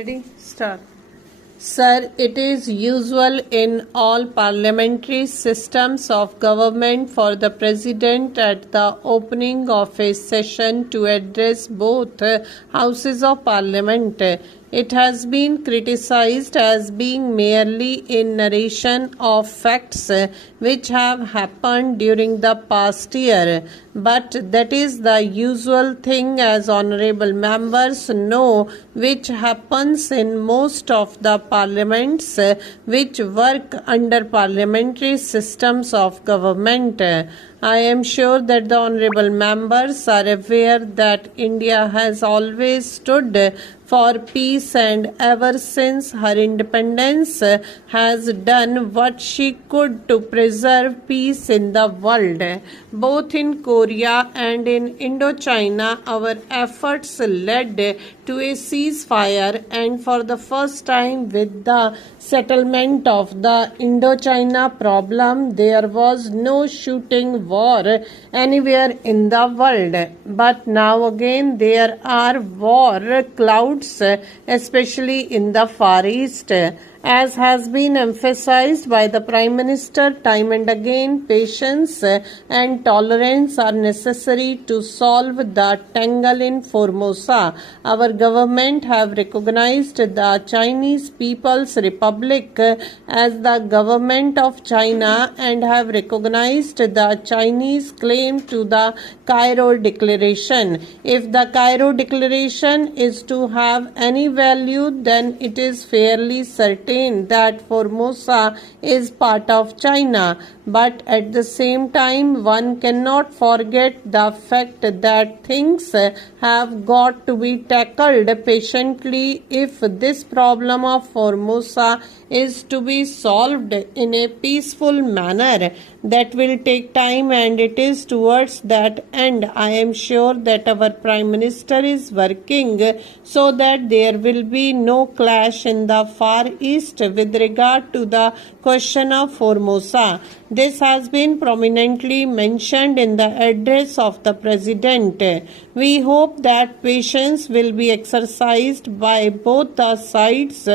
Ready? Start. Sir, it is usual in all parliamentary systems of government for the President at the opening of a session to address both houses of parliament. It has been criticized as being merely a narration of facts which have happened during the past year. But that is the usual thing, as honorable members know, which happens in most of the parliaments which work under parliamentary systems of government. I am sure that the honorable members are aware that India has always stood for peace and ever since her independence has done what she could to preserve peace in the world. Both in Korea and in Indochina, our efforts led to a ceasefire, and for the first time with the settlement of the Indochina problem, there was no shooting war anywhere in the world. But now again there are war clouds, especially in the Far East. As has been emphasized by the Prime Minister time and again, patience and tolerance are necessary to solve the tangle in Formosa. Our government have recognized the Chinese People's Republic as the government of China and have recognized the Chinese claim to the Cairo Declaration. If the Cairo Declaration is to have any value, then it is fairly certain that Formosa is part of China. But at the same time, one cannot forget the fact that things have got to be tackled patiently if this problem of Formosa is to be solved in a peaceful manner. That will take time, and it is towards that end I am sure that our Prime Minister is working so that there will be no clash in the Far East with regard to the question of Formosa. This has been prominently mentioned in the address of the President. We hope that patience will be exercised by both the sides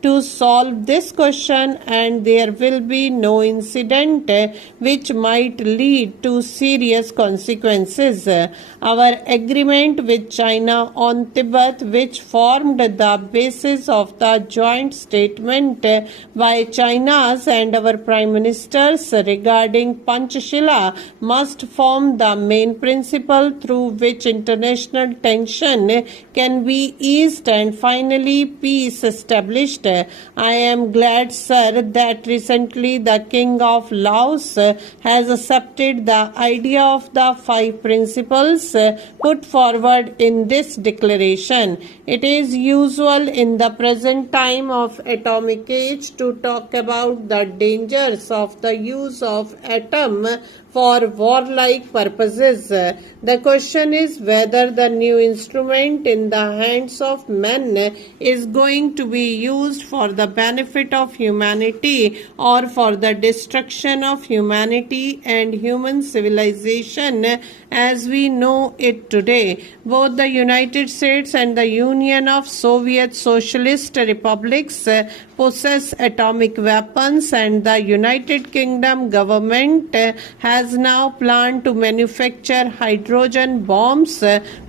to solve this question, and there will be no incident which might lead to serious consequences. Our agreement with China on Tibet, which formed the basis of the joint statement by China's and our Prime Ministers regarding Panchshila, must form the main principle through which international tension can be eased and finally peace established. I am glad, sir, that recently the King of Laos has accepted the idea of the 5 principles put forward in this declaration. It is usual in the present time of atomic age to talk about the dangers of the use of atom for warlike purposes. The question is whether the new instrument in the hands of men is going to be used for the benefit of humanity or for the destruction of humanity and human civilization as we know it today. Both the United States and the Union of Soviet Socialist Republics possess atomic weapons, and the United Kingdom government has now planned to manufacture hydrogen bombs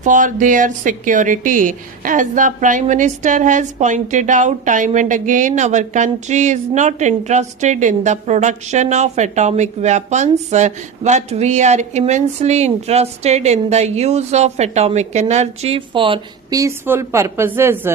for their security. As the Prime Minister has pointed out time and again, our country is not interested in the production of atomic weapons, but we are immensely interested in the use of atomic energy for peaceful purposes.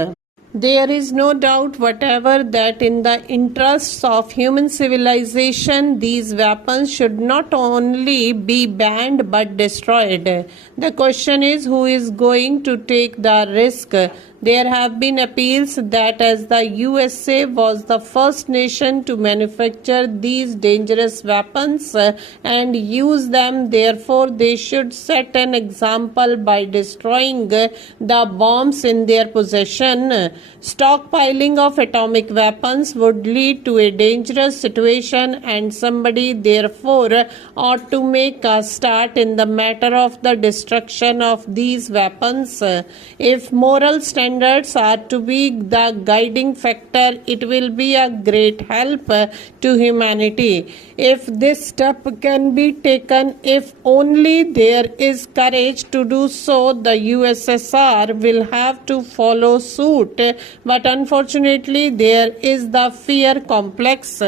There is no doubt whatever that in the interests of human civilization, these weapons should not only be banned but destroyed. The question is who is going to take the risk. There have been appeals that as the USA was the first nation to manufacture these dangerous weapons and use them, therefore they should set an example by destroying the bombs in their possession. Stockpiling of atomic weapons would lead to a dangerous situation, and somebody therefore ought to make a start in the matter of the destruction of these weapons. If moral standards standards are to be the guiding factor, it will be a great help to humanity. If this step can be taken, if only there is courage to do so, the USSR will have to follow suit. But unfortunately, there is the fear complex.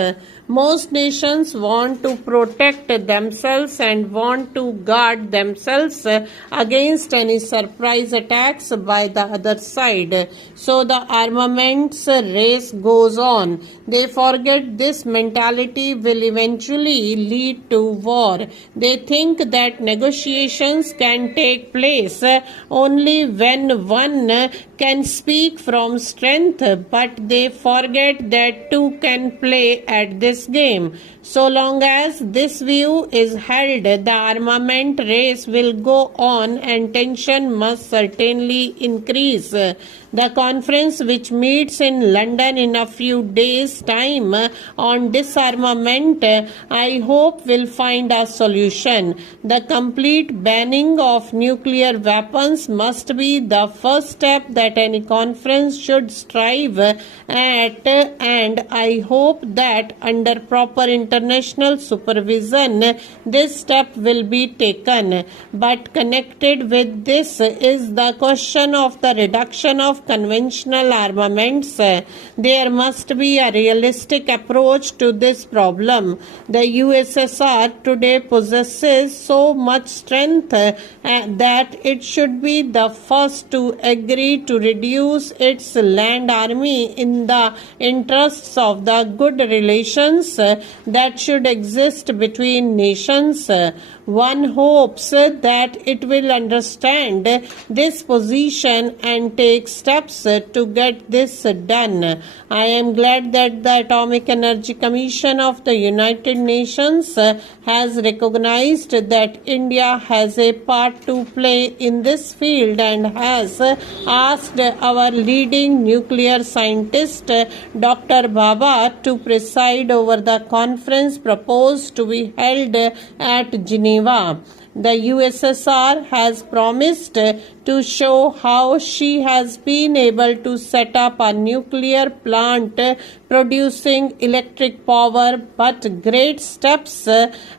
Most nations want to protect themselves and want to guard themselves against any surprise attacks by the other side. So the armaments race goes on. They forget this mentality will eventually lead to war. They think that negotiations can take place only when one can speak from strength, but they forget that two can play at this game. So long as this view is held, the armament race will go on and tension must certainly increase. The conference, which meets in London in a few days' time on disarmament, I hope will find a solution. The complete banning of nuclear weapons must be the first step that any conference should strive at, and I hope that under proper international supervision this step will be taken. But connected with this is the question of the reduction of conventional armaments. There must be a realistic approach to this problem. The USSR today possesses so much strength that it should be the first to agree to reduce its land army in the interests of the good relations that should exist between nations. One hopes that it will understand this position and take steps to get this done. I am glad that the Atomic Energy Commission of the United Nations has recognized that India has a part to play in this field and has asked our leading nuclear scientist, Dr. Baba, to preside over the conference proposed to be held at Geneva. The USSR has promised to show how she has been able to set up a nuclear plant producing electric power, but great steps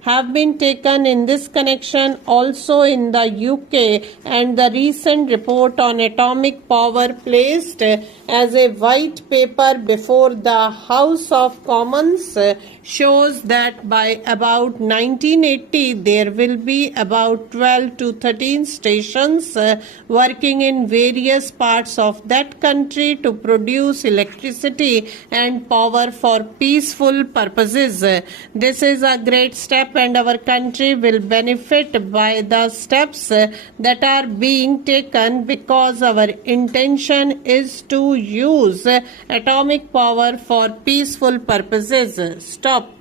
have been taken in this connection also in the UK, and the recent report on atomic power placed as a white paper before the House of Commons shows that by about 1980 there will be about 12 to 13 stations working in various parts of that country to produce electricity and power for peaceful purposes. This is a great step and our country will benefit by the steps that are being taken because our intention is to use atomic power for peaceful purposes. Stop.